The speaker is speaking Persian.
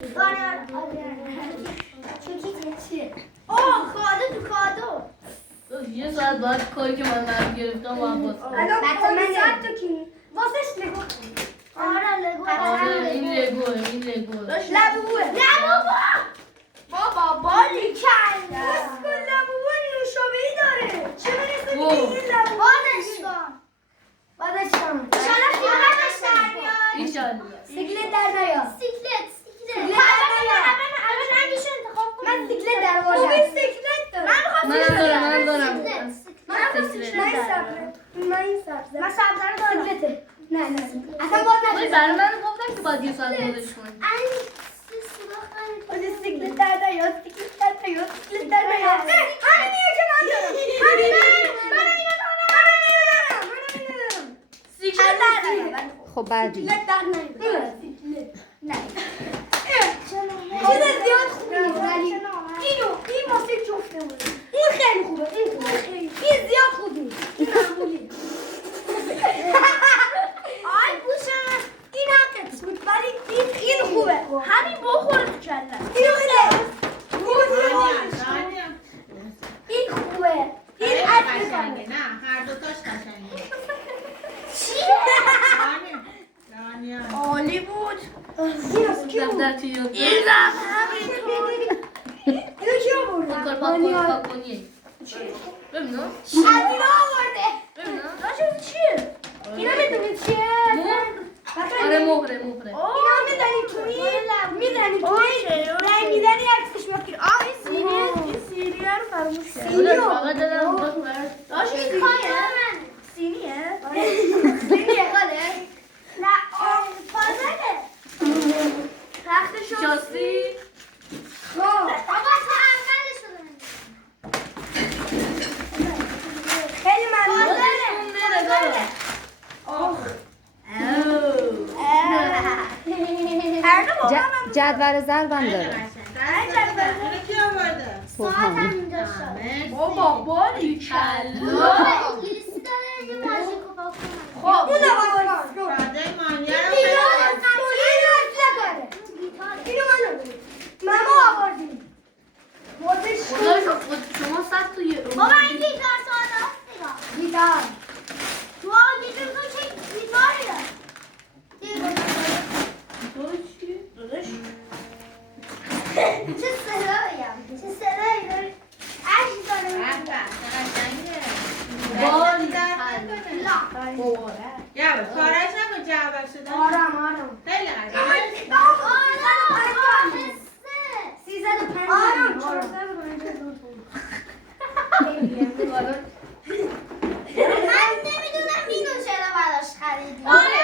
یه ساعت بعد کاری که من برم گرفتم واپس واسش لگو آره این لگوه لبوه بابا بالی کن بسکن لبوه نوشابهی داره چه برسه دیگه این لبوه بادش کن ایشالا خیالتش در بیاد ایشالله سیکلت در نیاد سیکلت الان نگیشو انتخاب کن من سیکلت در باشم خوبی سیکلت دارم من دارم من این سبزه من سبزه رو دارم سیکلته نه اصلا باز ولی برای من گفتم که باید یه ساعت بودش کنی باید سیکلت در نیاد سیکلت در نیاد سیکلت در نیاد همین دیگه که من دارم همین من اینو دارم سیکلت در نیاد خب بعدی سیکلت در نیاد نه چیز زیاد خوبه ولی این واسه جفته بود این خیلی خوبه این زیاد خوبه این معمولی آی بوشم این حقت بود ولی این خوبه همین بخور تو کلم اینو بده این خوبه این قشنگه نه هر دوتاش قشنگه چیه؟ عالی بود دفتر چی یاد این اینو کی آورده؟ پاکنیه ببینم شدینا آورده ببینم داشت چیه؟ اینا میدونید چیه؟ آره مهره اینا میدونید تو این رنگ میدنی عکسش میاد که این سیریه رو فراموش کرد فقط دادم داشت این سینیه؟ سینیه خاله؟ نه پازله تختشو شاسی آقا تو اولش رو خیلی ممنون جدول ضربم داره اینو کی آورده؟ ساعت هم اینجا شد بابا باری کلا انگلیسی داره یه ماژیک و با خب اون آورد ساده مانیا رو اینو من آوردم ماما آوردیم شما صد تو یه بابا این گیتار ساده است دیگه گیتار تو گیتار تو چه گیتاریه چه صدایی داری عشق داره یا کارش نکن جعبه شده آرام خیلی قشنگه آرام من نمیدونم اینو چرا براش خریدی آره